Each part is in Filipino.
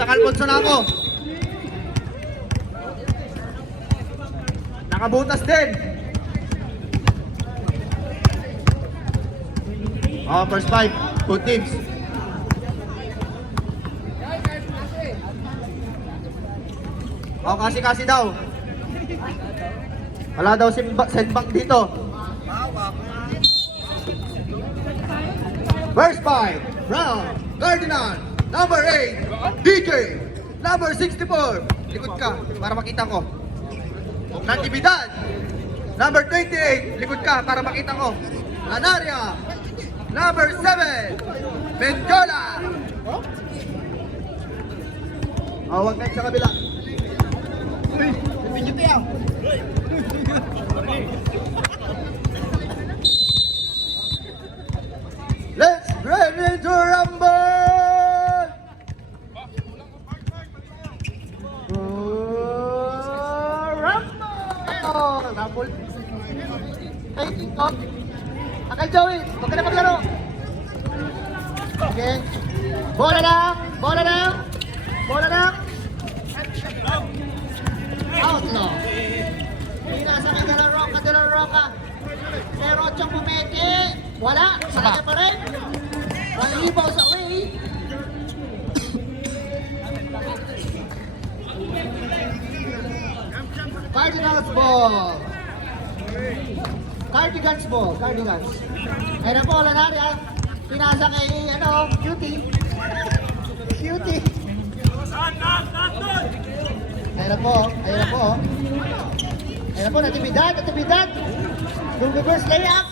Isang Alfonso na ako. Nakabutas din. Oh, first five. Good teams. Oh, kasi daw. Wala daw sendbank dito. First five. Round. Cardinal. Number 8. DJ. Number 64. Likod ka para makita ko. Natividad. Number 28. Likod ka para makita ko. Lanaria. Number 7. Menjola. Oh, wag kayo sa kabila. Let's ready to rumble! Rumble! Rumble. Hey, Tito. Akal Joey, huwag ka na maglaro. Okay. Bola lang! Bola lang! Bola lang! Outlaw. Pinasa kay De La Roca. Pero Chong Pumeke. Wala. Sa kanya pa rin. One rebound sa away. Cardinals ball. Cardigans ball. Cardigans. Ayun na po, Lanaria. Pinasa kay, Cutie. Cutie. Ayun na po. Natividad. Yung reverse layup.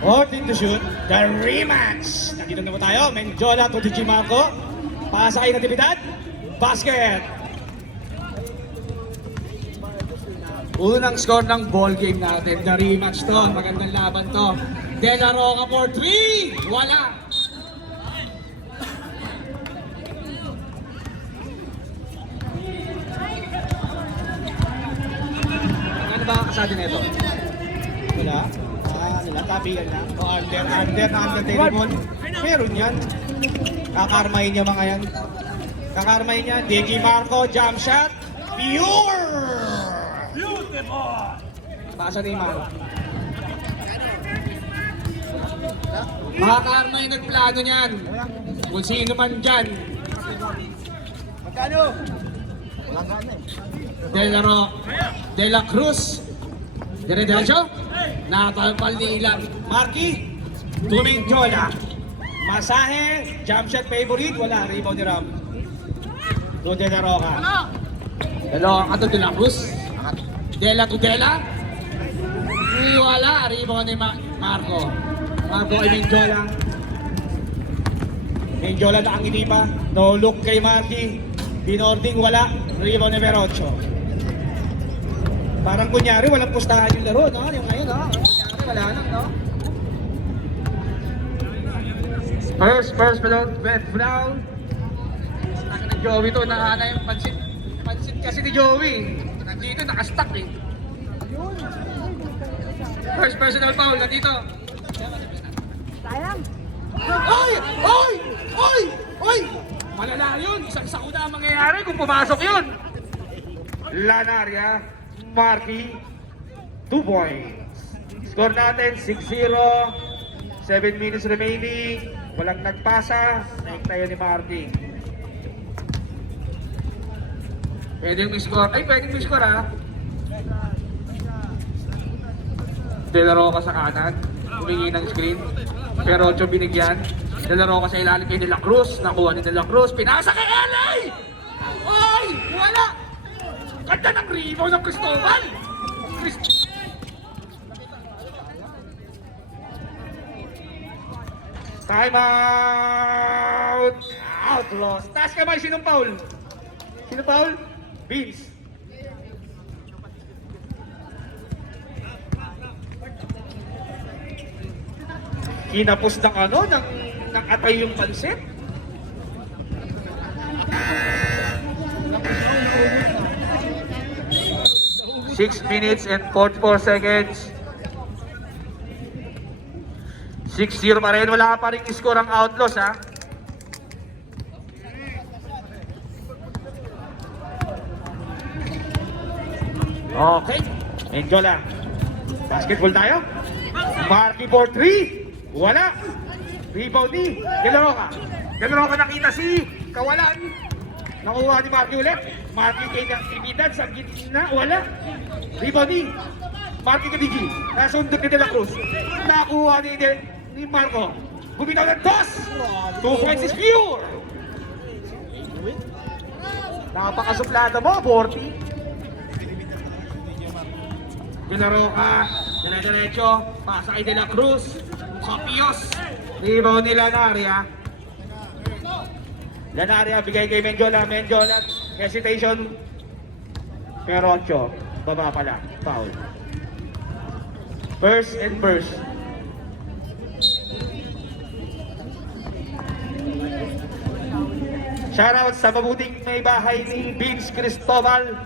14 to shoot. The rematch. Nakita na po tayo. Menjola to DJ Marco. Pasa kay Natividad. Basket. Unang score ng ball game natin. The rematch to. Magandang laban to. De La Roca for 3. Wala. Ano ba ang kasado nito? Wala. Tabihan lang. O under na table. Meron yan. Kakarmahin niya mga yan. Kakarmahin niya. DJ Marco, jump shot. Pure! Beautiful! Pasa ni Marco. Makakarmahin nagplano niyan. Kung sino man dyan. Magkano? De La Cruz. Dire-diretso. Nakapal ni Ilang. Marky. Tuminjola. Masahe. Jump shot favorite. Wala. Rebound ni Ram. To De La Roca. Dalawa ka to De La Cruz. Dela to Dela. Wala. Rebound ni Marco. Marco ay Minjola. Minjola na ang inipa. No look kay Marky. Binording wala. Rebound ni Verocho. Parang kunyari, walang pustahan yung laro, no? Yung ngayon, no? Kunyari, wala lang, no? First round. Saka ng Joey to, nahana yung pansit. Pansit kasi ni Joey. Nandito, nakastack eh. First personal foul, nandito. Sayang. Oy! Malala yun. Isang sakuna ang mangyayari kung pumasok yun. Lanaria. Marky, 2 points. Score natin 6-0. 7 minutes remaining. Walang nagpasa. Naik tayo ni Marky. Pwedeng may score. Ay, pwedeng may score ha. De La Roca sa kanan. Humingi ng screen. Pero 8 binigyan. De La Roca sa ilalim kay De La Cruz. Nakuha ni De La Cruz. Pinasa kay LA! Oy! Wala! Ganda ng rebound ng Cristobal! Time out! Outlaws! Taas kamay! Sinong foul? Sino foul? Vince. Kinapos ng ng atay yung pansit. 6 minutes and 44 seconds. 6-0 pa rin. Wala pa rin score ang Outlaws, ha? Okay. Enjola. Basketball tayo. Marky for 3. Wala. Rebound ni De La Roca. De La Roca nakita si Kawalan. Nakuha ni Marky ulit. Marky kay Natividad sa gitna. Wala. Rebound ni Marky Kadigi. Nasundot ni De La Cruz. Nakuha ni Marco. Bumitaw ng toss. 2 points is pure. Napakasuplada mo, 40. De La Roca, dire-diretso, pasa kay De La Cruz, Copios, rebound ni Lanaria. Lanaria, bigay kay Menjola, Menjola, hesitation, pero 8, baba pala, foul. First and first. Shoutout sa mabuting may bahay ni Vince Cristobal.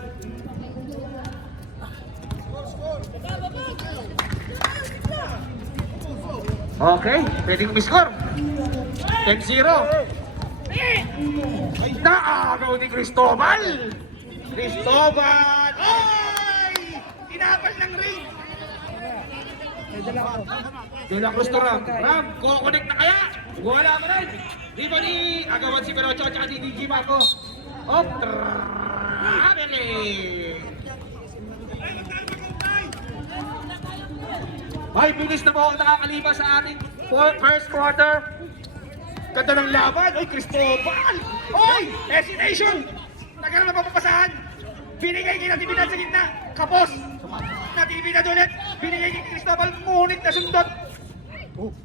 Okay, pwedeng miscore. 10-0. Naagaw ni Cristobal. Cristobal! Oy! Tinapal ng ring. De La Cruz to Ram. Ram, kukonect na kaya? Wala pa rin. Di ba ni agawan si Perocho at ni DJ Marco? Op! Trabele! 5 minutes na po ang nakakalipas sa ating first quarter. Ganda ng laban. Oy, Cristobal! Oy! Hesitation! Nagkaroon na papapasahan. Binigay kay Natividad sa gitna. Kapos! Natividad ulit. Binigay kay Cristobal. Ngunit na sundot. Oh.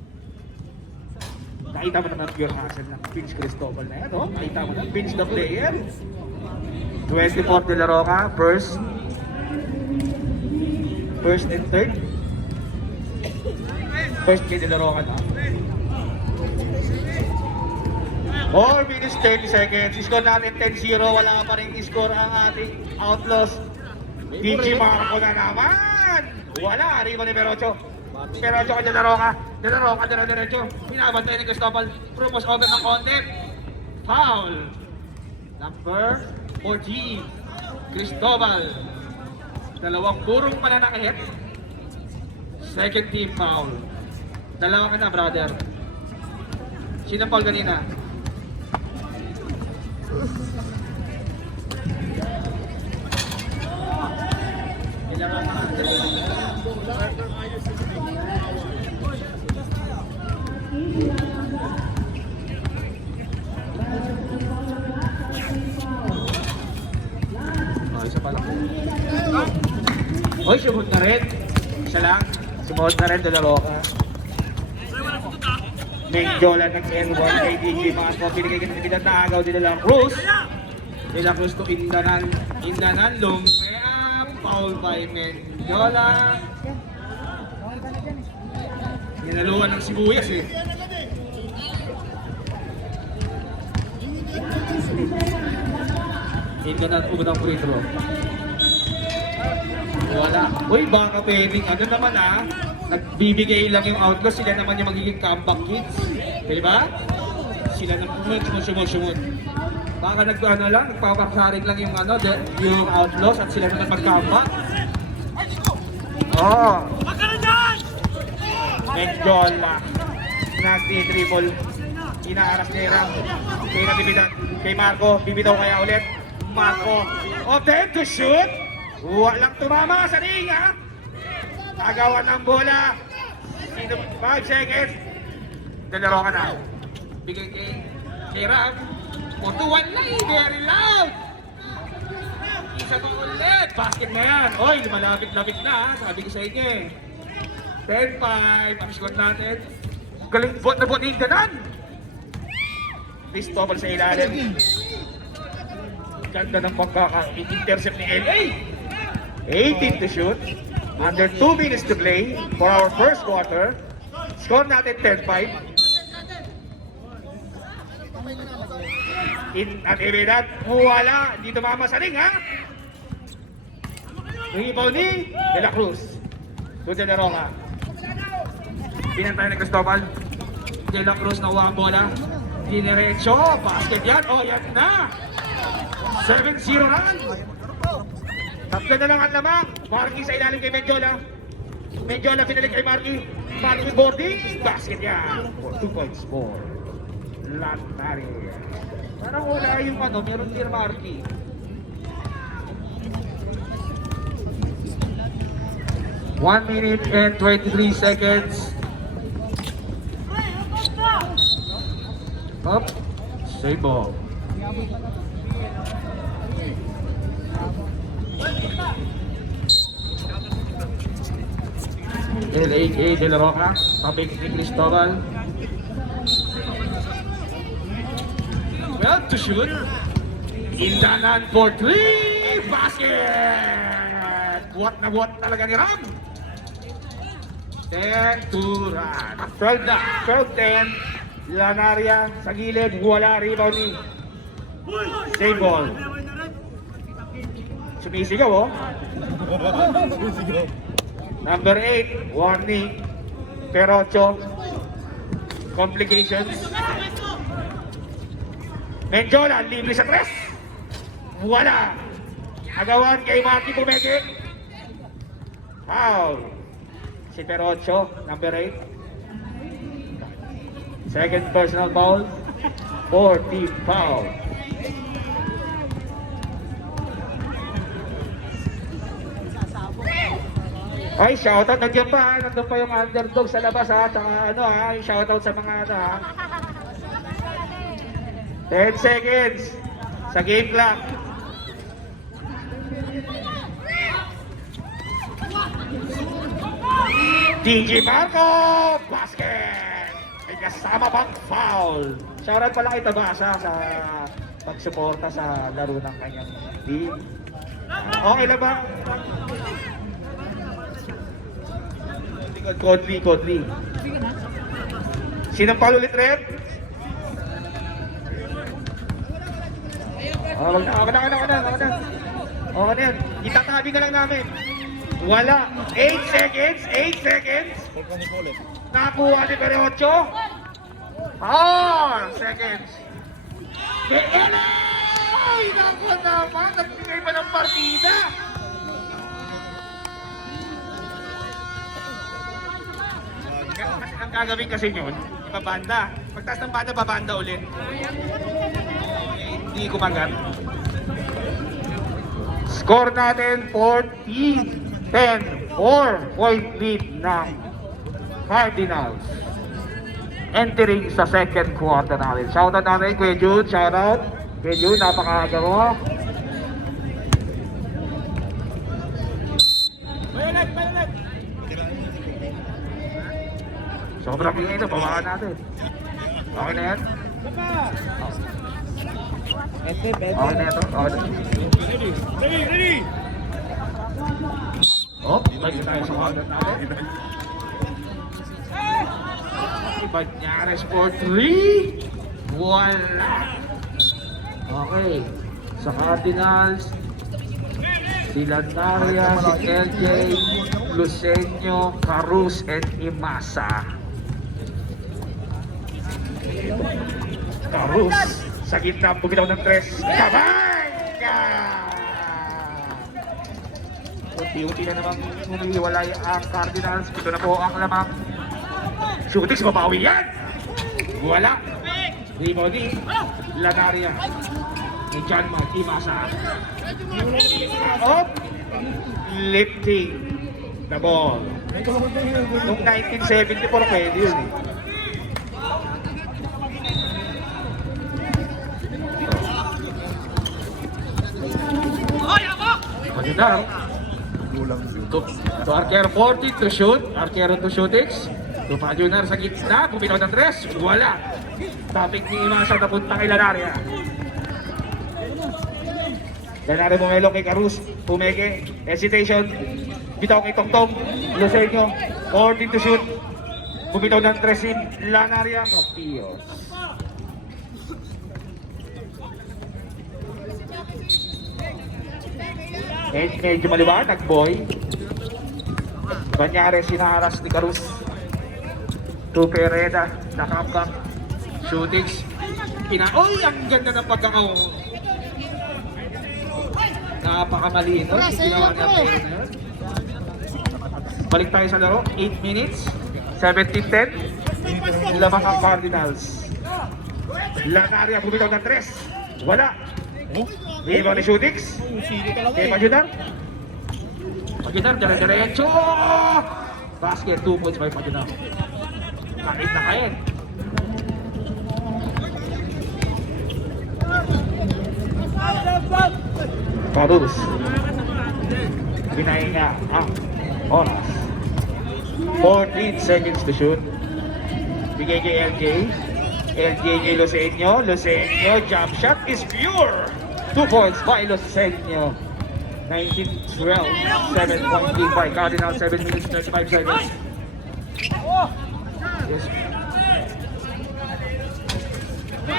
Nakita mo naman pure hustle ng Vince Cristobal na yan, oh. Nakita mo na. Vince the player. 24 De La Roca. First and third. First kay De La Roca na. 4 minutes 30 seconds. Score natin 10-0. Wala pa rin score ang ating Outlaws. DJ Marco na naman. Wala. Arriba ni Perocho. Perocho kay De La Roca. De La Roca diretso. Pinabantay ni Cristobal. Propose over ng konti. Foul. Number 14. Cristobal. Dalawang purong pananakit. Second team foul. Dalawa ka na, brother. Sino foul kanina? Isa pa lang. Oy, sumot na rin. Isa lang. Sumot na rin, De La Roca. Menjola ng N1 kay DJ Marco. Binigay ka ng Natividad na agaw din De La Cruz. De La Cruz to Indanan. Indanan, lumea. Foul by Menjola. Ninaluan ng sibuyas eh. Indanan, unang free throw. Wala. Uy, baka pwedeng ano naman ah. Nagbibigay lang yung Outlaws, sila naman yung magiging comeback kids. Di ba? Sila naman sumut. Baka nagpapasaring lang yung ano, yung Outlaws at sila naman mag-comeback. Oo. Menjola. Nagti-triple. Inaaras ni Ram. Kay Natividad. Kay Marco. Bibitaw kaya ulit. Marco. Open to shoot. Walang tumama sa ring ha. Agawan ng bola. 5 seconds. De La Roca na. Bigay kay Ram. Kutuan na eh. Very loud. Isa to ulit. Basket na yan. Oy, lumalapit-lapit na ha. Sabi ko sa inyo eh. 10-5. Ang score natin. Galing bot na bot Indanan. Cristobal sa ilalim. Ganda ng pagkaka-intercept ni LA. 18 to shoot. Under 2 minutes to play for our first quarter. Score natin 10-5. Natividad, wala. Hindi tumama sa ring, ha? Rebound ni De La Cruz. To De La Roca. Binantay ni Cristobal. De La Cruz na ang bola. Diniretso. Basket yan. Oh, yan na. 7-0 run. Tatlo na lang ang lamang. Marky sa ilalim kay Mendiola. Mendiola pinalik kay Marky. Marky boarding. Basket yan. 2 points more. Lantari. Parang wala yung ano. Meron din Marky. One minute and 23 seconds. Up. Save ball. LHA De La Roca, topic ni Cristobal. Well, to shoot. Indanan for 3. Basket! Buat na buat talaga ni Ram. 10 to run. 12 na. 12-10. Lanaria sa gilid. Wala rebound ni. Save ball. Sumisigaw oh. Number 8. Warning. Perocho. Complications. Mendiola. Libre sa 3. Wala. Agawan kay Marky Pumeke. Foul. Si Perocho, number 8. Second personal foul. 4-team foul. Ay, shoutout. Nandiyan pa ha. Nandun pa yung underdog sa labas ha. Tsaka ano ha. Yung shoutout sa mga ano ha. 10 seconds. Sa game clock. DJ Marco! Basket! May kasama bang foul? Shoutout pala kay Tabasa sa pagsuporta sa laro ng kanyang team. Okay na ba? Kodli. Sinong foul ulit, Rep? Wag na. Okay na yan. Itatabi na lang namin. Wala. 8 seconds. Nakuha ni Perocho. 4 seconds. Ay, naku naman. Nagbigay pa ng partida. Ang gagawin kasi yun, ibabanda. Pagtaas ng banda, babanda ulit. Hindi kumagat. Score natin 14-10. 4-point lead ng Cardinals. Entering sa second quarter natin. Shoutout natin, Kuya Jude. Shoutout. Kuya Jude, napakaaga mo. Sobrang ingay ito, bawakan natin. Okay na yan? Okay na ito. Ready! Oh, may tayo sa quarter natin. Banyares for 3. Wala. Okay. Sa Cardinals, si Landaria, si LJ, Lucenio, Carus, and Imasa. Carus, sa gitna, bumitaw ng 3. Kabanga! Unti-unti na namang humihiwalay ang Cardinals. Ito na po ang lamang. Shooting, mabawi yan! Wala! Rimoni, Lanaria, ni John Mark, Imasa. Up! Lifting the ball. Noong 1974, pwede yun eh. Maganda. To Arquero 40 to shoot. Arquero to shootings. To Pajunar sa gitna. Pumitaw ng 3. Wala. Topic ni Imasa na punta kay Lanaria. Lanaria Bumelo kay Carus. Pumeke. Hesitation. Bitaw kay Tongtong. Lucenio. 40 to shoot. Pumitaw ng 3 si Lanaria. Castillo. Medyo maliwanag, boy. Banyares, sinaharas ni Carus. to Pereda, nakapang shootings. Oy, ang ganda ng pagkakaw. Napakamaliit. Ginawa na Pereda na yun. Balik tayo sa laro, 8 minutes, 17-10. Lamang ang Cardinals. Lanaria bumitaw ng 3. Wala. Rebound ni shootings. Kay Pajunar. Pajunar, dire-diretso. Basket, 2 points by Pajunar. Kahit na kain. Carus. Binayin niya ang oras. 14 seconds to shoot. Bigay kay LJ. LJ kay Lucenio. Lucenio, jump shot is pure. 2 points by Lucenio. 19-12. 7.3 by Cardinal. 7 minutes 35 seconds. Yes.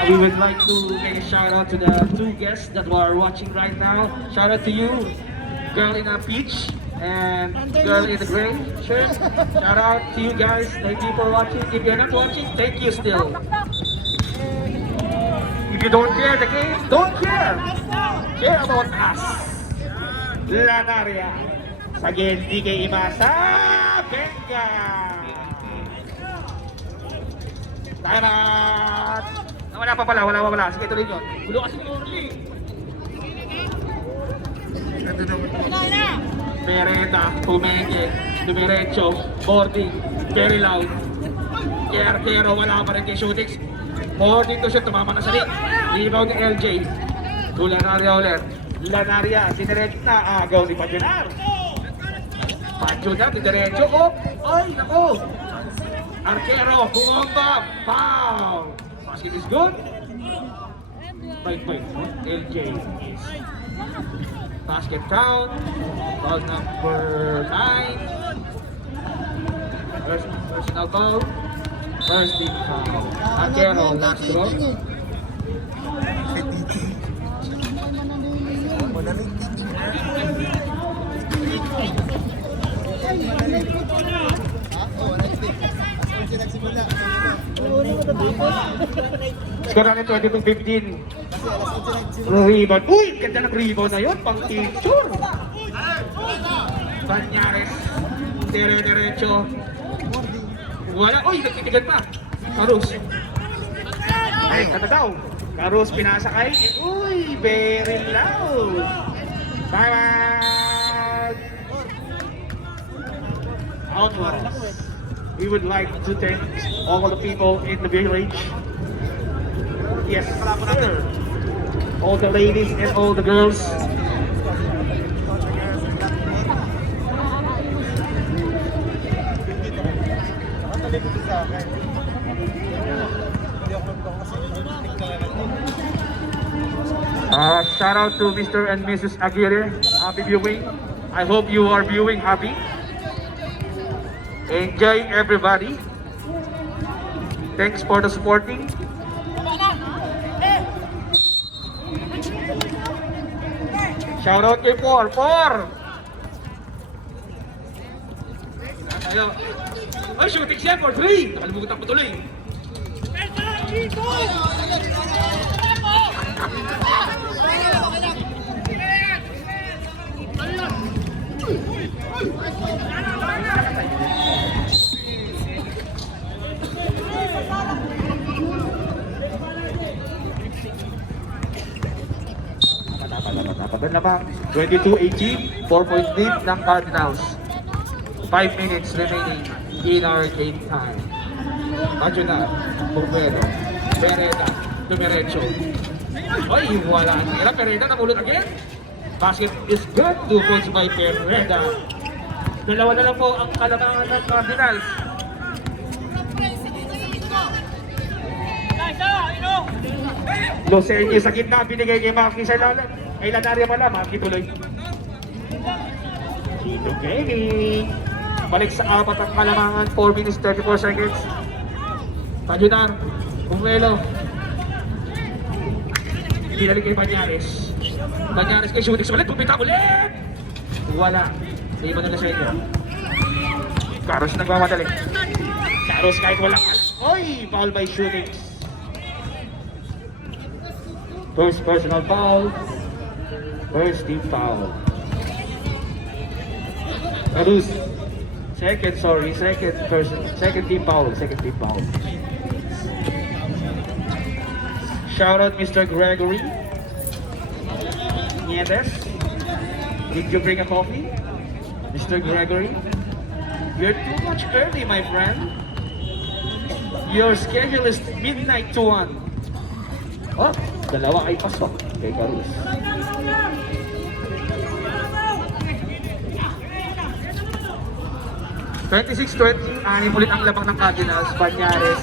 We would like to make a shout out to the 2 guests that are watching right now. Shout out to you, girl in a peach and girl in the gray shirt. Shout out to you guys. Thank you for watching. If you're not watching, thank you still. If you don't care the game, don't care. Care about us. Lanaria. Again, DK Imasa. Benga. Time out. Wala pa pala, wala. Sige, tuloy nyo. Gulo kasi ni Orly. Pereta, Pumenge, Dumiretso, Boarding, very loud. Kero, wala pa rin kay shootings. Boarding to shoot, tumama na sa ring. Rebound ni LJ. To Lanaria ulit. Lanaria, siniret na agaw ni Pajunar. Pajunar, diretso. Oh, ay, nako. Arquero, bumomba, foul. Basket is good. Wait. LJ is basket count. Foul number 9. Personal foul. First team foul. Arquero, last draw. Score natin 22-15. Rebound. Uy! Ganda ng rebound na yun. Pang teacher. Banyares. Dire-diretso. Wala. Uy! Nagtitigan pa. Carus. Ay, kata daw. Carus pinasa kay. Uy! Very loud. Bye-bye! Outwards. We would like to thank all the people in the village. Yes, sir. All the ladies and all the girls. Shout out to Mr. and Mrs. Aguirre. Happy viewing. I hope you are viewing happy. Enjoy everybody. Thanks for the supporting. Shout out kay Por. Ay, shooting siya for 3. Nakalimutan ko tuloy. Pagod na ba? 22-18, 4-point lead ng Cardinals. 5 minutes remaining in our game time. Pajunar, Bumbero, Pereda, Dumiretso. Ay, wala. Tira, Pereda, nakulot again. Basket is good. 2 points by Pereda. Dalawa na lang po ang kalamangan ng Cardinals. Lucenio sa gitna, binigay kay Maki sa ilalim. Ay, Lanaria pala, Maki tuloy. Dito Gaming. Balik sa 4 ang kalamangan, 4 minutes 34 seconds. Pajunar, Bumuelo. Binalik kay Banyares. Banyares kay shooting ulit, pumita ulit! Wala. Iba na sa inyo. Carlos nagmamadali. Carlos kahit walang... Oy! Foul by shootings. First personal foul. First team foul. Carlos. Second team foul. Shout out Mr. Gregory. Nieves. Did you bring a coffee? Mr. Gregory? You're too much early, my friend. Your schedule is midnight to 1. Oh, dalawa ay pasok kay Carlos. Anim ulit ang labang ng Cardinals. Banyares.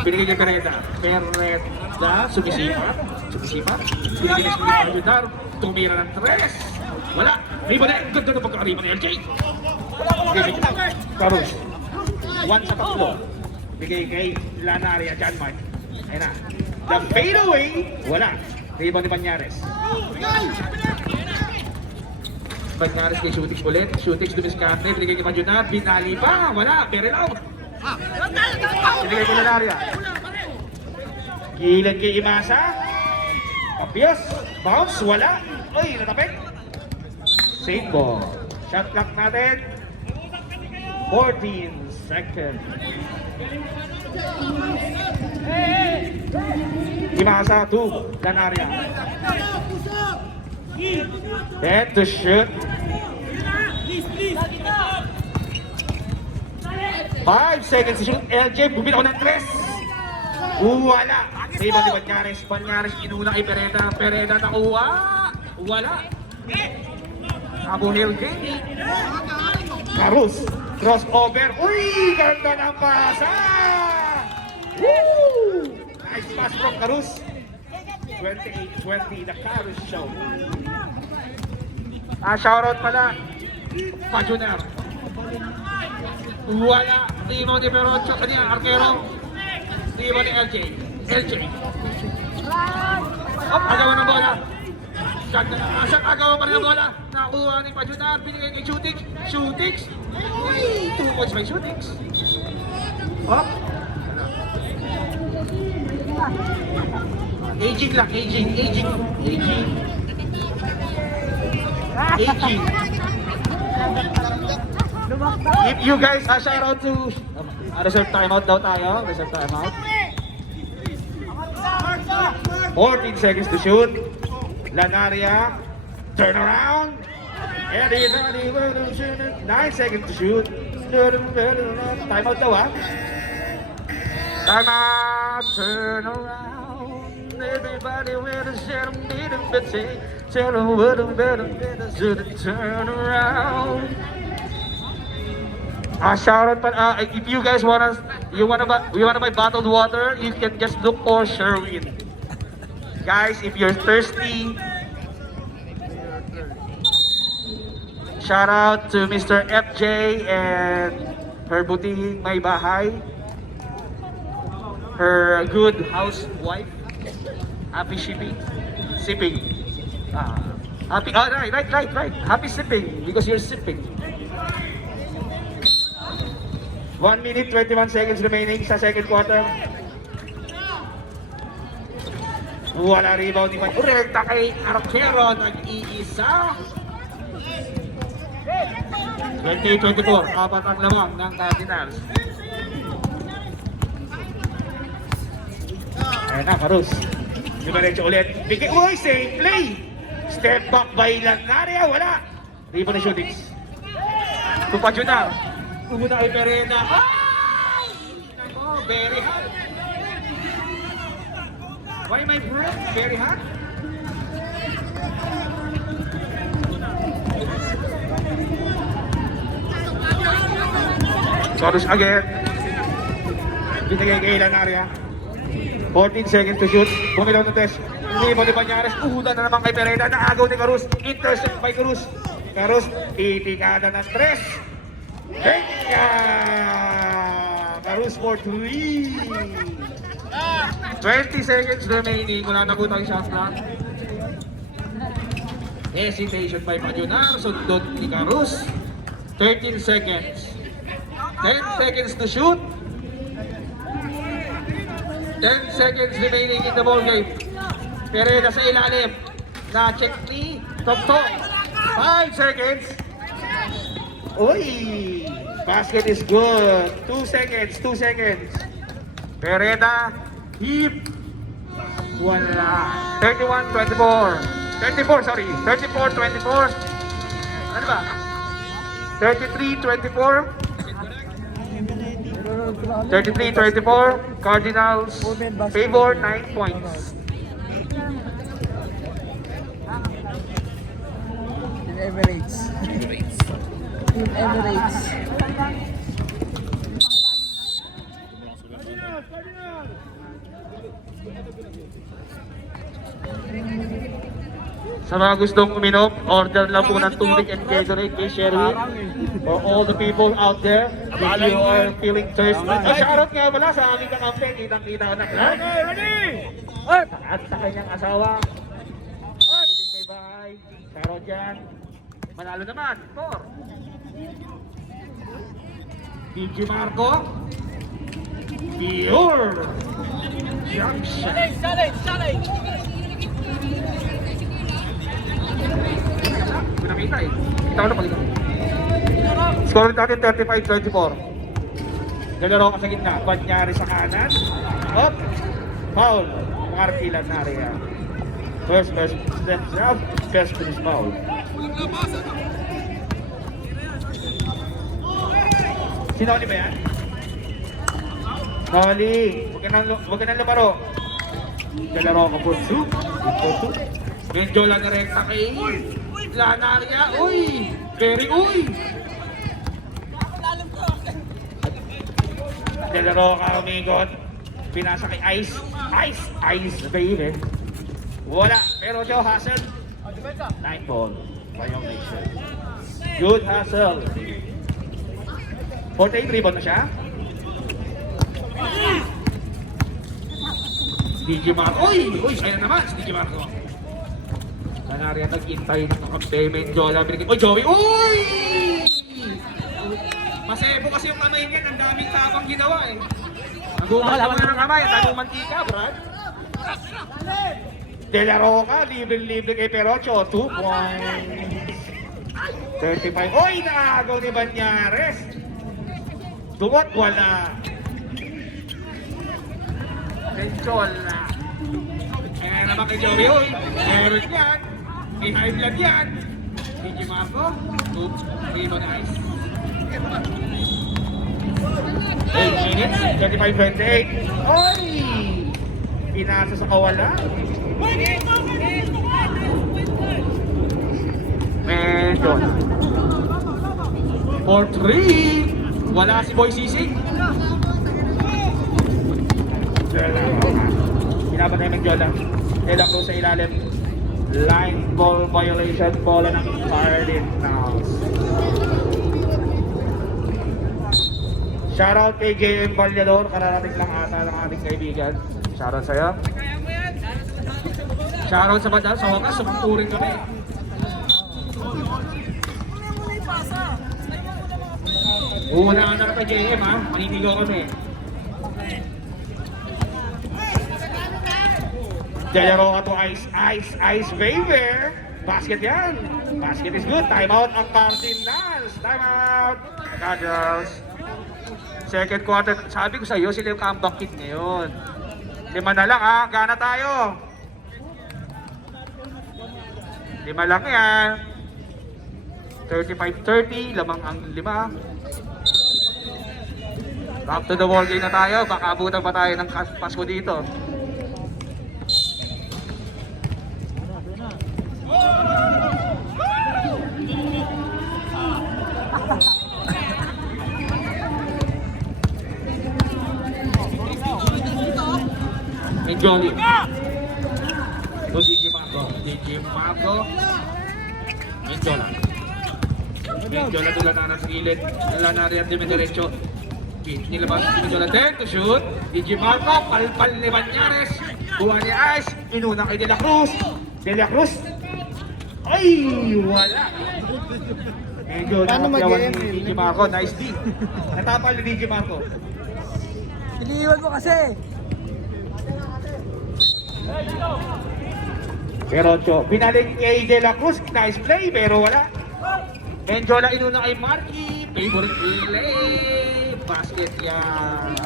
Binigay kay Pereda. Pereda, sumisipa. Binigay kay Ayudar. Tumira ng 3. Wala. Riba na. Ganda na pagka-riba ni LJ. Carlos. 1 sa 3. Bigay kay Lanaria, John Mark. Ayan na. The fadeaway. Wala. Riba ni Banyares. Banyares kay shootings ulit. Shootings to Miskante. Binigay kay Majunar. Binali pa. Wala. Perilaw. Binigay kay Lanaria. Gilid kay Imasa. Kapios. Bounce. Wala. Uy, natapik. Save ball. Shot clock natin. 14 seconds. Imasa to Lanaria. Then to shoot. 5 seconds to shoot. LJ, bumitaw ng 3. Wala. Riba ni Banyares. Banyares inuna kay Pereda. Pereda nakuha. Wala. Abu LJ. Carlos. Crossover. Uy! Ganda ng pasa! Woo! Nice pass from Carlos. 28-20, the Carlos Show. Shoutout pala. Pajuner. Wala. Timo ni Perocho. Kanya, Arquero. Timo ni LJ. Agawan ng bola. Agawan pa rin ang bola. Nakuha ni Pajuner. Binigay kay Shootings. Uy! 2 points by Shootings. Aging lang, aging. If you guys, shout out to reserve timeout daw tayo. Reserve timeout. 14 seconds to shoot. Lanaria, turn around. 9 seconds to shoot. Timeout daw Timeout, turn around. Everybody with a share meeting, but say, tell them what I'm better, turn around. Shout out pa, if you guys you wanna buy bottled water, you can just look for Sherwin. Guys, if you're thirsty, shout out to Mr. FJ and her butihing may bahay. Her good housewife. Happy sipping. Happy, right. Happy sipping because you're sipping. 1 minute, 21 seconds remaining sa second quarter. Wala rebound ni Rekta kay Arquero, nag-iisa. 28-24, apat ang lamang ng Cardinals. Ayan na, Carlos. Diretso ulit. Bigay, uy, safe play! Step back by Lanaria, wala! Rebound ni shootings. Tupajunar. Una kay Pereda. Ay! Nako, very hot. Why my friend? Very hot? Carlos again. Binigay kay Lanaria. 14 seconds to shoot. Bumilaw ng test. Rebound ni Banyares. Uhuda na naman kay Pereda. Naagaw ni Carlos. Intercept by Carlos. Carlos, titikada ng 3. Venga! Carlos for 3. 20 seconds remaining. Wala na po tayong shot clock. Hesitation by Majunar. Sundot ni Carlos. 13 seconds. 10 seconds to shoot. 10 seconds remaining in the ball game. Pereda sa ilalim. Na-check ni Toktok. 5 seconds. Uy! Basket is good. 2 seconds, 2 seconds. Pereda, hip. Wala. 31-24. 34, sorry. 34-24. Ano ba? 33-24. 33-24. Cardinals favor 9 points. Emirates. Emirates. Sa mga gustong uminom, order lang po ng tubig and Gatorade kay Sherwin. For all the people out there, if you are feeling thirsty. Shoutout nga pala sa aming kakampi, kitang-kita ko na. Ready! At sa kanyang asawa, puting may bahay, shoutout dyan. Manalo naman, 4. DJ Marco, pure junction. Challenge! Hindi ko nakita eh. Kita ko na pala. Score natin 35-24. Nalaro ka sa gitna. Banyari sa kanan. Up. Foul. Marky Lanaria. First step up. First finish foul. Sinoli ba yan? Noli. Huwag ka nang lumaro. Nalaro ka po. Medyo lang na rekta kay Lanaria. Uy! Very uy! Nalaro ka umigot. Pinasa kay Ice. Ice baby. Wala. Pero Joe Hassel. 9 ball. Violation. Good hustle. 48 rebound na siya. DJ Marco. Uy! Sa'yo naman si DJ Marco. Lanaria nag-intay ng kakampi. Menjola. Uy, Joey! Uy! Masebo kasi yung kamay niya. Ang daming tapang ginawa eh. Nagumalaman na ng kamay. Nagumang mantika, Brad. De La Roca. Libre-libre kay Perocho. 2 points. 35. Uy! Naagaw ni Banyares. Duwat wala. Menjola. Kaya naman kay Joey. Uy! Meron yan. May high blood yan. DJ Marco. 2. Rebound Ice. 8 minutes. 35-28. Oy! Pinasa sa kawalan. Menjola. 4-3. Wala si Boy Sisig. Pinapatay ng Menjola. Dela Cruz sa ilalim. Line ball violation. Bola ng Cardinals. Shoutout kay JM Valyador. Kararating lang ata ng ating kaibigan. Shoutout sa'yo. Shoutout sa Badal. Sa wakas, sumangkurin kami. Una na kay JM ha. Maninigaw kami. Jalaro ka to Ice baby. Basket yan. Basket is good. Time out ang Cardinals. Time out. Cardinals. Second quarter. Sabi ko sa iyo, sila yung comeback kid ngayon. 5 na lang ha. Gana tayo. 5 lang yan. 35-30. Lamang ang 5. Back to the ball game na tayo. Baka abutan pa tayo ng Pasko dito. Jolly. So DJ Marco. Menjola. Menjola tulad na sa gilid. Lanaria at Dimenderecho. Nilabas si Menjola 10 to shoot. DJ Marco. Palpal ni Banyares. Buha ni Ice. Inuna kay De La Cruz. De La Cruz. Ay! Wala. Medyo Paano nakakyawan mag-e-end? ni DJ Marco. Nice D. Natapal ni DJ Marco. Iniiwan mo kasi. Pero pinalik kay De La Cruz. Nice play pero wala. Medyo lang inuna kay Marky. Favorite play. Basket yan.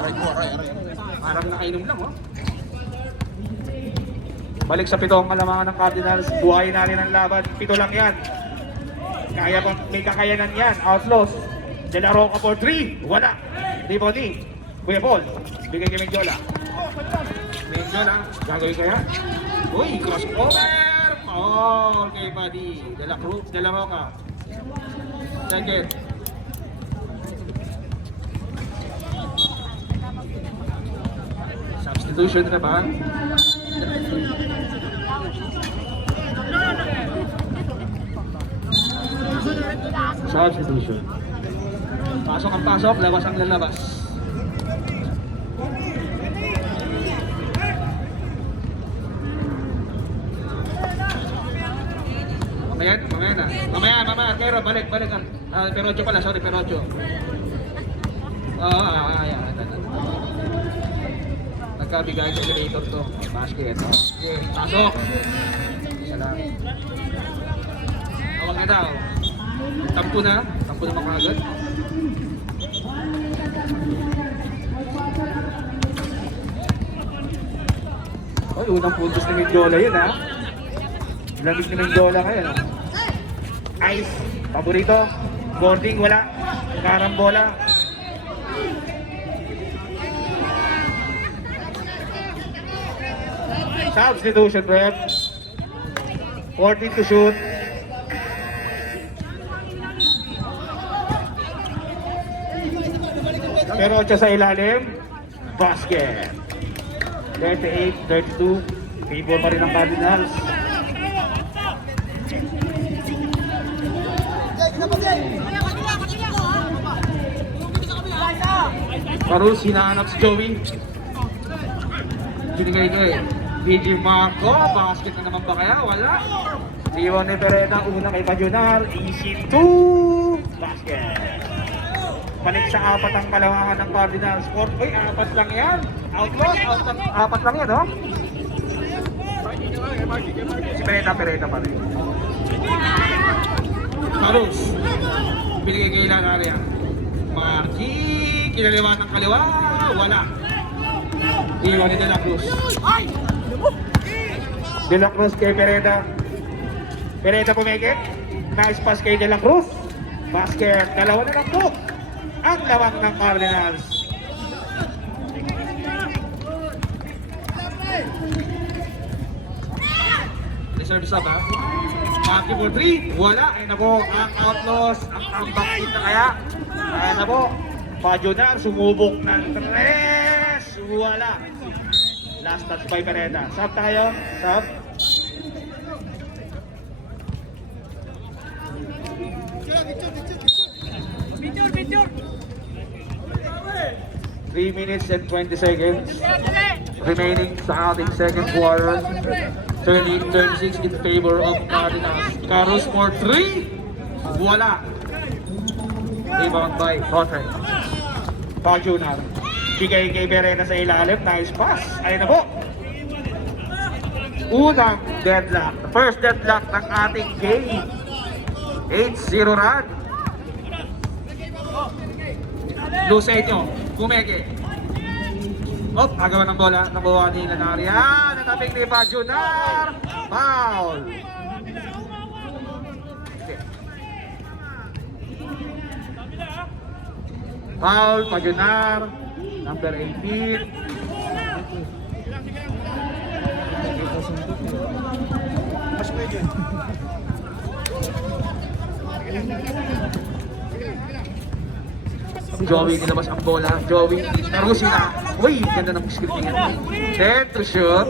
Parang nakainom lang, oh. Balik sa pitong kalamangan ng Cardinals. Buhayin natin ang laban. 7 lang yan. Kaya pa, may kakayanan yan. Outlaws. De La Roca for 3. Wala. Riboni. Kuya Paul. Bigay kay Mendiola. Mendiola. Gagawin kaya? Uy, crossover. Oh, kay Buddy. De La Cruz. De La Roca. Second. Substitution na ba? Substitution. Pasok ang pasok, labas ang lalabas. Mamaya, Kero, balik ka. Perocho pala, sorry, Perocho. Ayan. Nagkabigay sa elevator to. Basket. Okay, pasok. Isa lang. Awag na daw. Tampo na makagad. Ay, unang puntos ni Mendiola yun, ha? Lamig ni Mendiola ngayon, ha? Ice, paborito. Boarding, wala. Karambola. Substitution, Brett. 14 to shoot. Pero siya sa ilalim. Basket. 38-32. Favor pa rin ang Cardinals. Parus, hinahanap si Joey. Binigay ko eh. DJ Marco, basket na naman ba kaya? Wala. Leon Nevereda, una kay Bajunar. Easy 2. Basket. Balik sa 4 ang kalawangan ng Cardinals. Uy, 4 lang yan. Outlaws, 4 lang yan, oh. Si Pereta pa rin. Parus. Binigay kay Lanaria. Marky, kinaliwa ng kaliwa. Wala. Iwan ni De La Cruz. De La Cruz kay Pereda. Pereda pumikit. Nice pass kay De La Cruz. Basket. Dalawa na lang po. Ang lawak ng Cardinals. Reserve sub, ha? Marky for 3. Wala. Ayun na po. Ang Outlaws. Ang comeback hit na kaya. Ayun na po. Bajunar sumubok ng 3. Wala. Last touch by Pereda. Sub tayo. Sub. Picture. 3 minutes and 20 seconds remaining sa ating second quarter. 30-36 in favor of Cardinals. Carlos for 3. Wala. Rebound by Cotter. Bajunar. Bigay kay Berena sa ilalim. Nice pass. Ayun na po. Unang deadlock. The first deadlock ng ating game. 8-0 run. Luceño. Kumeke. Agawa ng bola. Nakuha ni Lanaria. Nataping ni Bajunar. Foul. Foul. Bajunar. Number 18. Joey nilabas ang bola. Joey, narusin na. Uy, ganda ng script niya. 10 to shoot.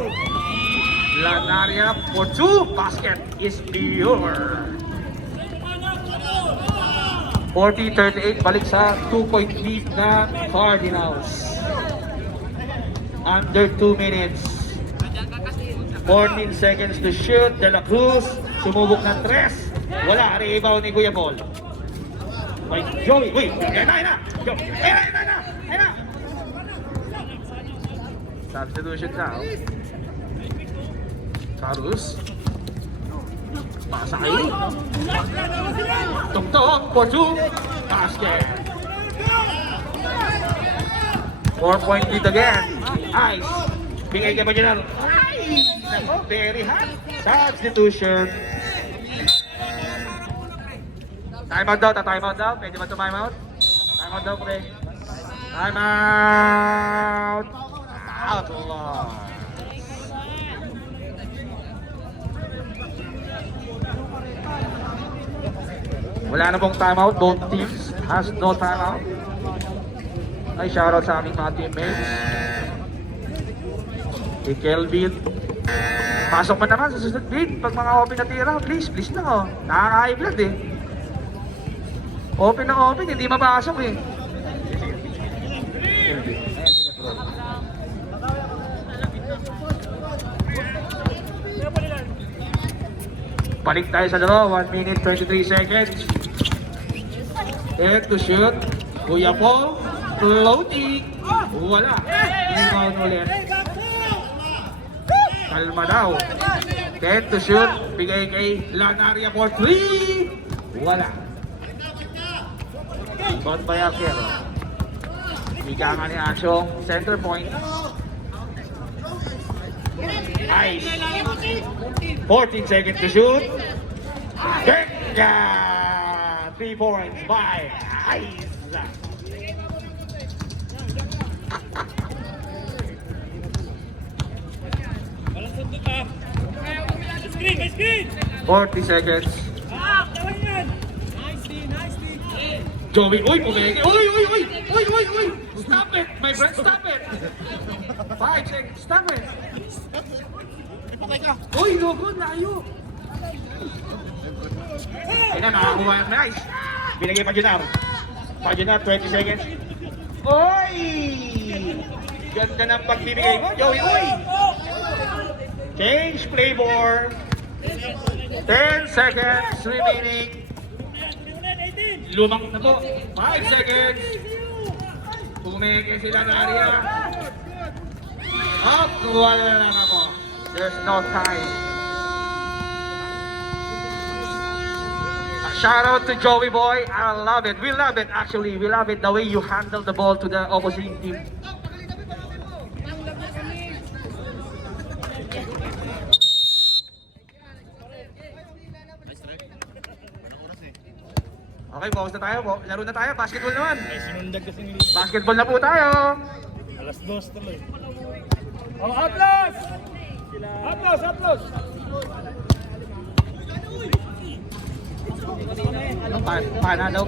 Lanaria for 2. Basket is pure. 40-38. Balik sa 2-point lead na Cardinals. Under 2 minutes. 14 seconds to shoot. De La Cruz sumubok ng 3. Wala. Rebound ni Kuya Paul. by Joey. Uy, ayan na. Ayan na. Substitution na, oh. Carlos. Pasa kayo. Tungtong for two. Basket. 4-point lead again. Ice. Bigay ka ba dyan? Ay! Nako, very hot. Substitution. Timeout daw. Pwede ba ito timeout? Timeout daw, pre. Timeout. Outlaw. Wala na pong timeout. Both teams has no timeout. Ay, shoutout sa aming mga teammates. Kay Kelvin. Pasok pa naman sa susunod bid. Pag mga open na tira, please lang oh. Nakaka-high blood eh. Open na open, hindi mapasok eh. Balik tayo sa laro, 1 minute 23 seconds. And to shoot. Kuya Paul, floating. Wala. Rebound ulit. Kalma daw. 10 to shoot. Bigay kay Lanaria for 3. Wala. Rebound by Akero. Higa nga ni Asyo. Center point. Ice. 14 seconds to shoot. Benga! 3 points by Ice. Screen! 40 seconds. Joey, uy, pumegi. Uy! Stop it, my friend, stop it. 5 seconds, stop it. Uy, logo, layo. Ayun na, nakakuha yung nice. Binigay pa Junar, 20 seconds. Uy! Ganda ng pagbibigay mo, Joey, uy! Change playboard. 10 seconds remaining. Lumang na po. 5 seconds. Pumeke sila na area. Up, wala na lang ako. There's no time. Shout out to Joey Boy. I love it. We love it actually. We love it the way you handle the ball to the opposing team. Okay, focus na tayo po. Laro na tayo. Basketball naman. Sinundag kasi ng Basketball na po tayo. alas 2 tuloy. Oh, Atlas! Atlas! Panalo.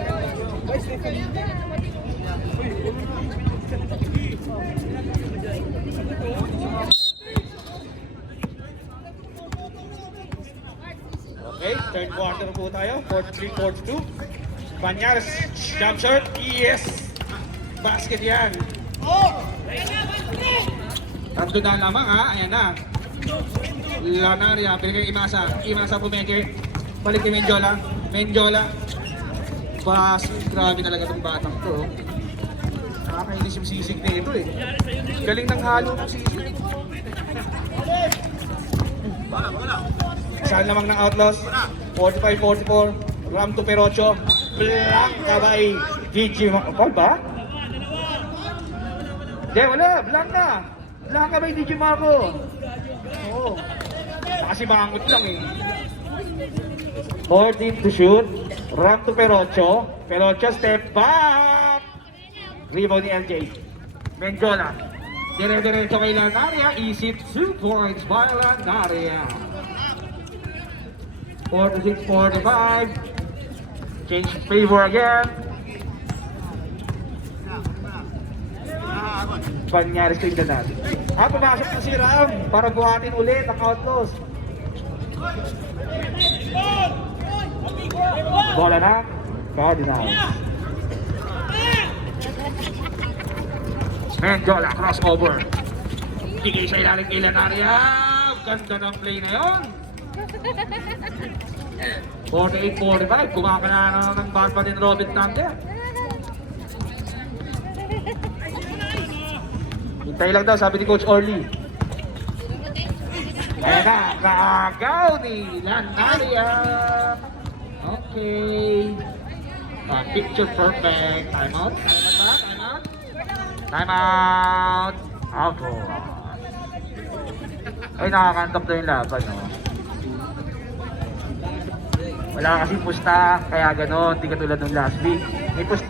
Okay, third quarter po tayo. 43-42. Banyares, jump shot. Yes! Basket yan. Tatlo na lamang ha. Ayan na. Lanaria, pinagay Imasa. Imasa pumeke. Balik kay Menjola. Grabe talaga itong batang to. Nakakainis yung sisig na ito eh. Galing ng halo ng sisig. Saan lamang ng Outlaws? 45-44. Ram to Perocho. Blanca by Gigi. Paul ba? Hindi, wala. Blanca. Blanca by Gigi Marco. Oo. Kasi bangot lang eh. 14 to shoot. Ram to Perocho. Perocho step back. Rebound ni LJ. Menjola. Dire-diretso kay Lanaria. Easy 2 points by Lanaria. 46-45. Change favor again. Banyares tingnan natin. Pumasok na si Ram para buhatin ulit ang Outlaws. Bola na. Cardinals. Menjola crossover. Tigay sa ilalim kay Lanaria. Ganda ng play na yun. 48-45, kumakana na ng barba ni Robin Thunder. Hintay lang daw, sabi ni Coach Orly. Ayan na, nakagaw ni Landaria. Okay. Picture perfect. Time out. Time out. Time out. Out. Ay, nakakantap na yung laban, no? Wala kasi pusta, kaya gano'n. Hindi katulad ng last week. May pusta.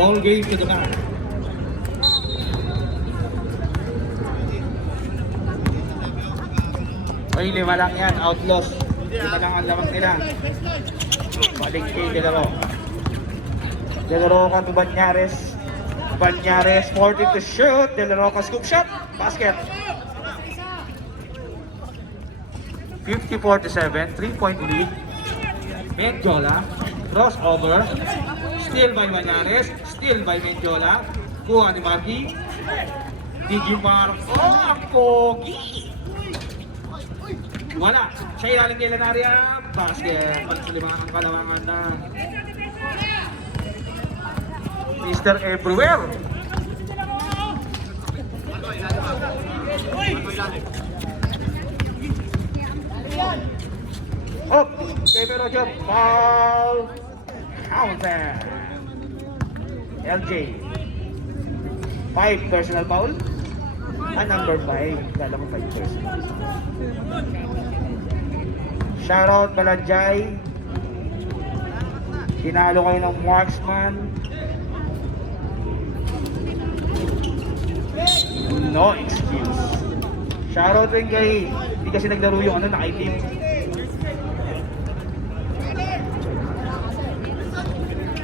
Ball game to the back. Ay, 5 lang yan, Outlaws. 5 lang ang lamang nila. Balik kay Delaro. Delaro ka to Banyares. Banyares, 40 to shoot. Delaro ka scoop shot. Basket. 54-7, 3-point lead. Mendiola, crossover. Steal by Banyares, steal by Mendiola. Kuha ni Marky. Digimar, ang pogi! Wala, siya ilalim kay Lanaria. Basket, pagsuliman ang kalawangan na Mr. Everywhere. Up, Kevin Roger, foul. Counter. LJ. 5 personal foul. Number 5. Kala mo 5 personal. Shoutout Balajay. Tinalo kayo ng marksman. No excuse. Shoutout rin kay, hindi kasi naglaro yung naka-team.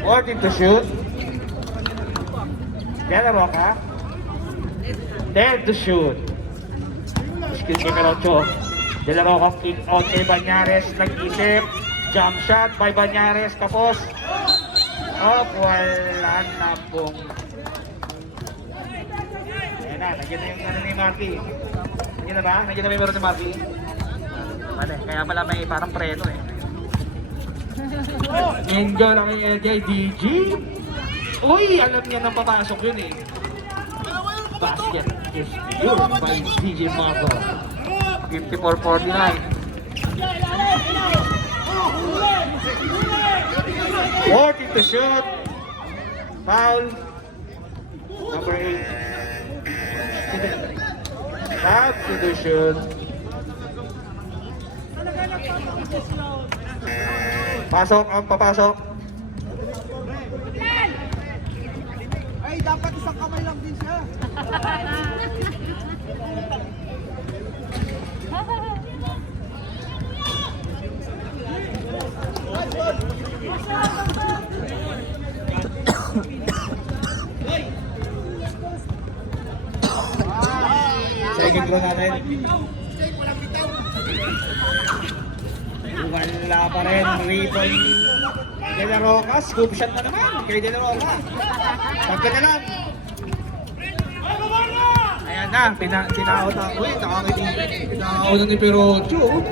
Order to shoot. Dela Roca. Dead to shoot. Excuse me, Perocho. Dela Roca kick out kay Banyares. Nag-isip. Jump shot by Banyares. Kapos. Up. Wala na pong. Ayan na. Nandiyan na yung ano ni Marky. Nandiyan na ba? Nandiyan na may meron ni Marky. Kaya pala may parang preno eh. Enjoy lang kay LJ DG. Uy, alam niya nang papasok yun eh. Basket is good by DJ Marco. 54-49. Working to shoot. Foul. Number 8. Substitution. Pasok ang papasok. Ay, dapat isang kamay lang din siya. Second row natin. Wala pa rin. Rebound. De La Roca. Scoop shot na naman. Kay De La Roca. Pagka na lang. Ayan na. Tinakot na. Uy, nakakiti. Tinakot na ni Perocho.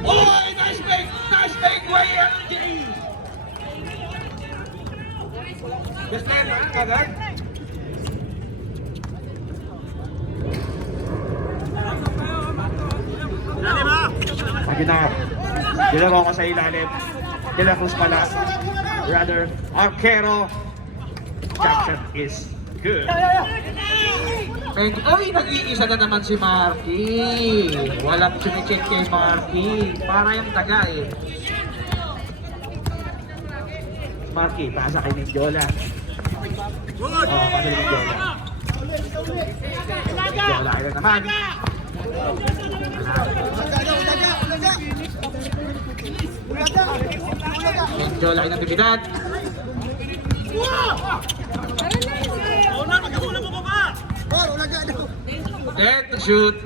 Uy! Nice break! Nice break! Way LJ! Just like that, kagad. Lagi na. Dila ko sa ilalim. Dila Cruz pala. Rather, Arquero. Jackson is good. Ay, nag-iisa na naman si Marky. Walang sinicheck kay Marky. Para yung taga eh. Marky, pasa kay Mendiola. Pasa kay Mendiola. Mendiola, ayun naman. Mendiola ay nagbibigat. 10 to shoot.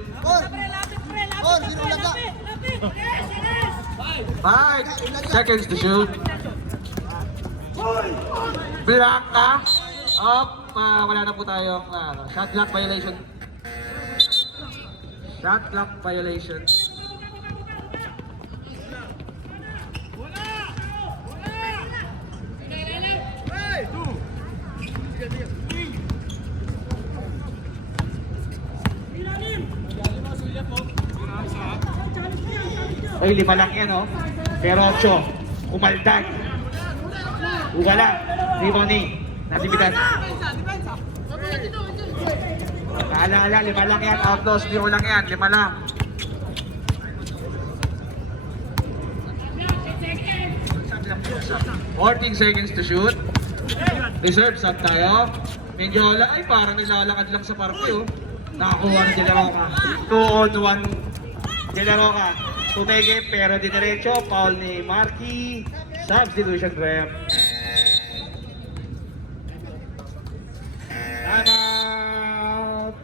5 seconds to shoot. Blanca. Up. Wala na po tayong shot clock violation. Shot clock violation. Ay, 5 lang yan, oh. Pero 8. Umaldag. Wala. Rebounding. Natibitan. Paalala, 5 lang yan. Outlaws, 0 lang yan. 5 lang. Fourteen seconds to shoot. Reserve shot tayo. Mendiola ay parang nilalakad lang sa parke, oh. Nakakuha ni De La Roca. 2 on 1. De La Roca. Tumege pero di diretso. Foul ni Marky. Substitution ref. Timeout.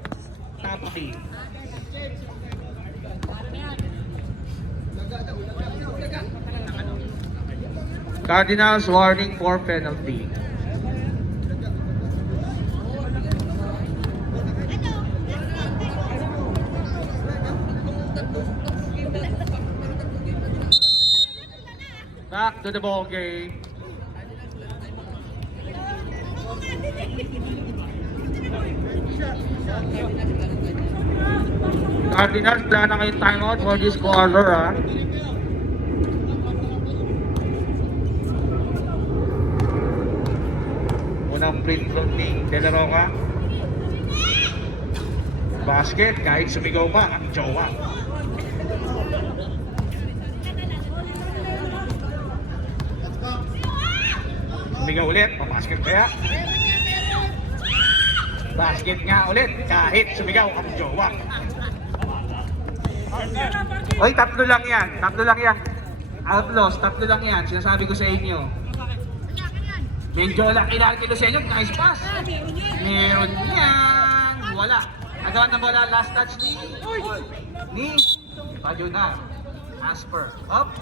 Tapaki. Cardinals warning for penalty. Back to the ball game. Cardinals, plana kayong timeout for this quarter, ha? Unang print from ni De La Roca. Basket, kahit sumigaw pa ang jowa. Sumigaw ulit, pamasket kaya. Basket nga ulit, kahit sumigaw ang jowa. Oy, 3 lang yan, 3 lang yan. Outlaws, 3 lang yan, sinasabi ko sa inyo. Mendiola, kailangan kay Lucenio, nice pass. Meron yan, wala. Agawan na bola, last touch ni Payuna. Asper, up.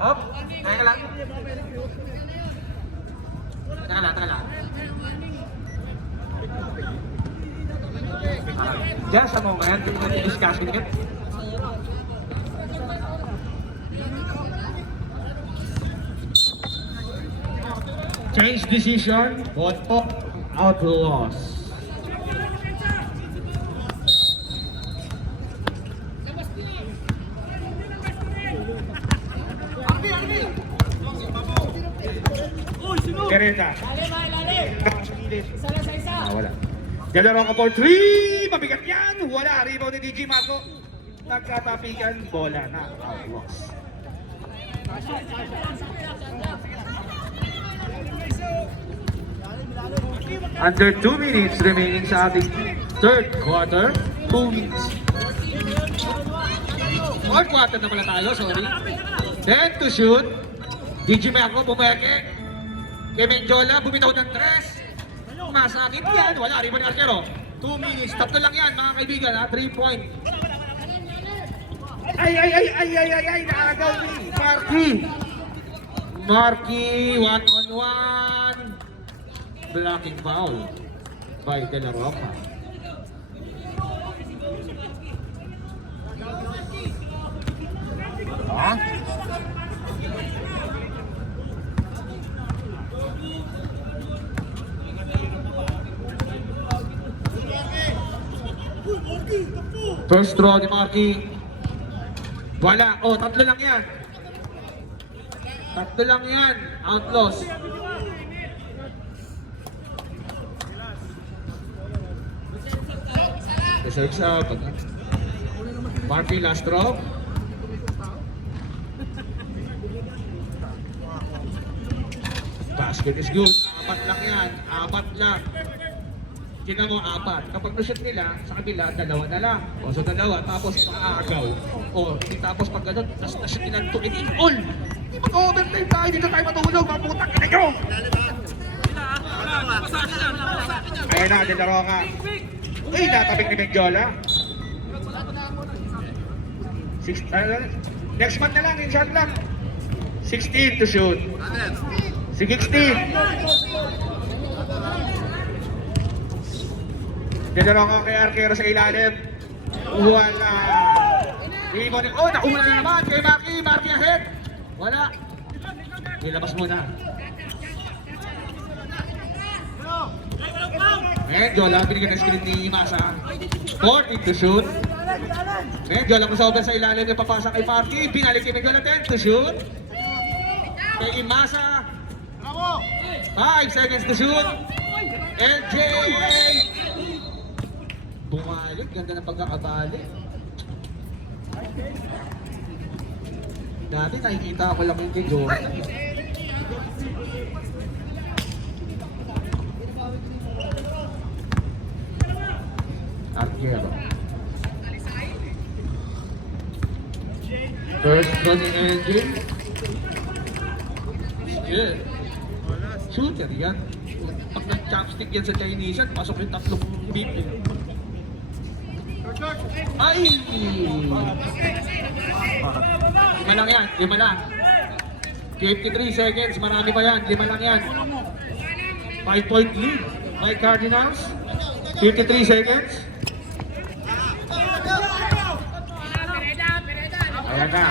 Up, teka lang. Teka lang. Diyan sa moment, hindi natin discuss ganyan. Change decision, vote po, Outlaws. Pereta. Wala. De La Roca for 3. Mabigat yan. Wala. Rebound ni DJ Marco. Nagkatapikan. Bola na. Outlaws. Under 2 minutes remaining sa ating third quarter. 2 minutes. Fourth quarter na pala tayo. Sorry. 10 to shoot. DJ Marco bumeke. Kay Mendiola bumitaw ng 3. Masakit yan. Wala. Rebound ni Arquero. 2 minutes. 3 lang yan mga kaibigan, ha. 3 point. Ay. Nakagaw ni Marky. 1 on 1. Blocking foul by De La Roca. First throw ni Marky. Wala. Oh, 3 lang yan. 3 lang yan. Outlaws. Reserve sa Marky last throw. Basket is good. 4 lang yan. 4 lang. Tingnan mo 4. Kapag na-shoot nila, sa kabila, 2 na lang. O so 2, tapos makaagaw. O hindi tapos pag gano'n, tapos na-shoot nila 2 and in all. Hindi mag-overtime tayo. Dito tayo matulog. Maputang ka na nyo. Ayan na, De La Roca. Uy, natabing ni Mengjola. Next month na lang, inshallah. 16 to shoot. 16. De La Roca kay Arquero sa ilalim. Wala. Oh, nakuha na naman kay Marky. Marky ahead. Wala. Ilabas muna. Mengjola, binigyan ng screen ni Masa. 14 to shoot. Mengjola kung sa over sa ilalim yung papasa kay Marky. Pinalik kay Mengjola, 10 to shoot. Kay Masa. 5 seconds to shoot. LJ! Bumalik, ganda ng pagkakabalik. Dati nakikita ko lang yung kay Jordan. Arquero. First run in engine. Yeah. Shooter yan. Pag nag-chopstick yan sa Chinese, pasok yung tatlong beep. Ay! Lima lang yan, 5 lang. 53 seconds, marami pa yan, 5 lang yan. 5-point lead by Cardinals. 53 seconds. Ayan na.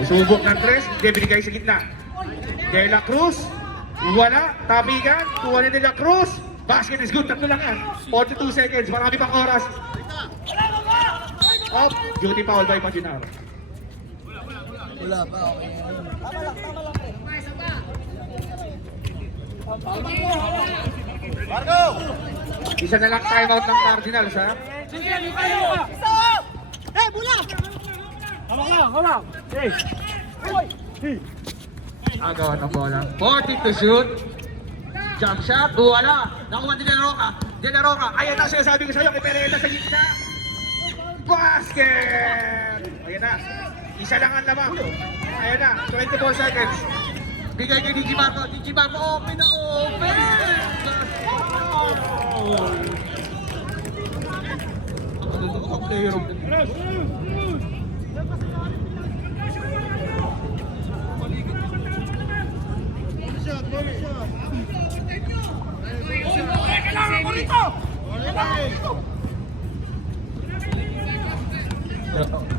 Susubok ng 3, hindi binigay sa gitna. De La Cruz, wala, tabigan, kuha ni De La Cruz. Basket is good, 3 lang yan. 42 seconds, marami pang oras. Up, duty foul by Paginar. Wala pa, okay. Marco! Isa na lang timeout ng Cardinals, ha? Hawak. Hey. Agaw ng bola. 40 to shoot. Jump shot, wala. Nakuha ni De La Roca. De La Roca, ayan na sinasabi ko sa'yo, kay Pereda sa gitna. Basket! Ayan na. Isa lang ang lamang. Ayan na, 24 seconds. Bigay kay DJ Marco. DJ Marco, open na open! Ang player of the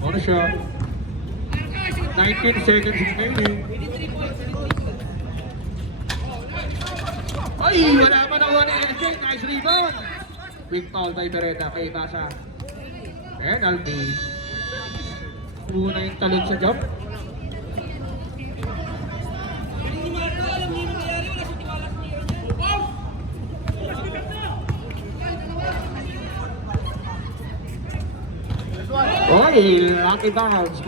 on a shot. 19 seconds remaining. Ay, wala pa nakuha ni LJ. Nice rebound. Quick foul by Beretta kay Masa. Penalty. Muna yung talon sa jump. Oy, lucky bounce.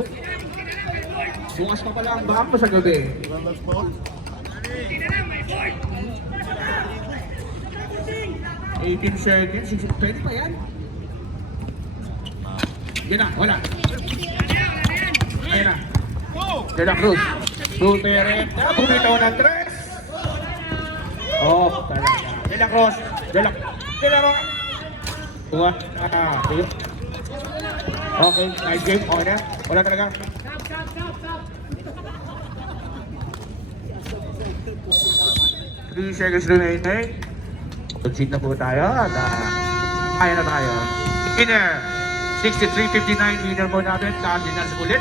Bukas pa pala ang baka mo sa gabi. $18 seconds, 20 pa yan. Yan na, wala. Ayan na. De La Cruz. Peretta, bumitaw ng 3. Oh, talaga. De La Cruz. De La Roca. Okay, nice game. Okay na. Wala talaga. Three seconds remaining. Concede na po tayo at kaya na tayo. Winner, 63-59 winner po natin. Cardinals ulit.